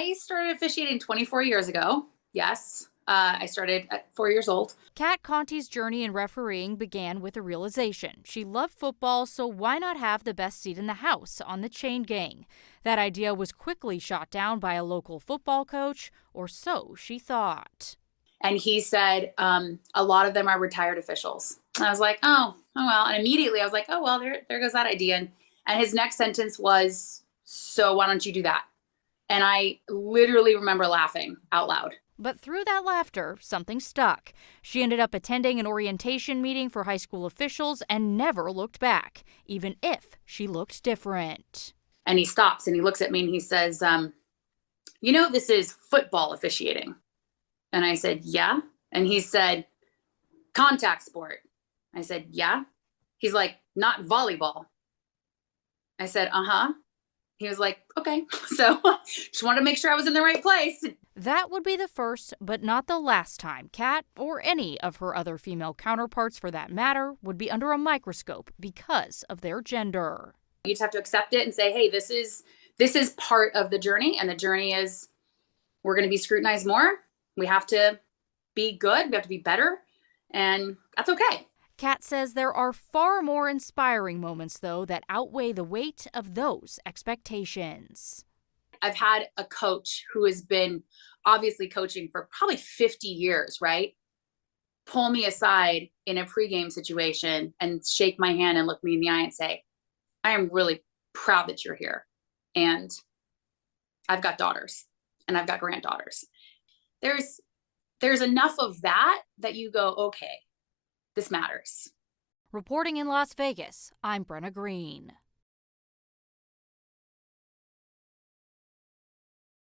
I started officiating 24 years ago. Yes. I started at 4 years old. Kat Conti's journey in refereeing began with a realization. She loved football, so why not have the best seat in the house on the chain gang? That idea was quickly shot down by a local football coach, or so she thought. And he said, a lot of them are retired officials. And I was like, oh well. And immediately I was like, oh, well, there goes that idea. And his next sentence was, so why don't you do that? And I literally remember laughing out loud. But through that laughter, something stuck. She ended up attending an orientation meeting for high school officials and never looked back, even if she looked different. And he stops and he looks at me and he says, this is football officiating. And I said, yeah. And he said, contact sport. I said, yeah. He's like, not volleyball. I said, uh-huh. He was like, okay. So just wanted to make sure I was in the right place. That would be the first, but not the last time Kat, or any of her other female counterparts for that matter, would be under a microscope because of their gender. You just have to accept it and say, hey, this is part of the journey. And the journey is we're going to be scrutinized more. We have to be good. We have to be better. And that's okay. Kat says there are far more inspiring moments, though, that outweigh the weight of those expectations. I've had a coach who has been obviously coaching for probably 50 years, right? Pull me aside in a pregame situation and shake my hand and look me in the eye and say, I am really proud that you're here. And I've got daughters and I've got granddaughters. There's enough of that you go, okay, this matters. Reporting in Las Vegas, I'm Brenna Green.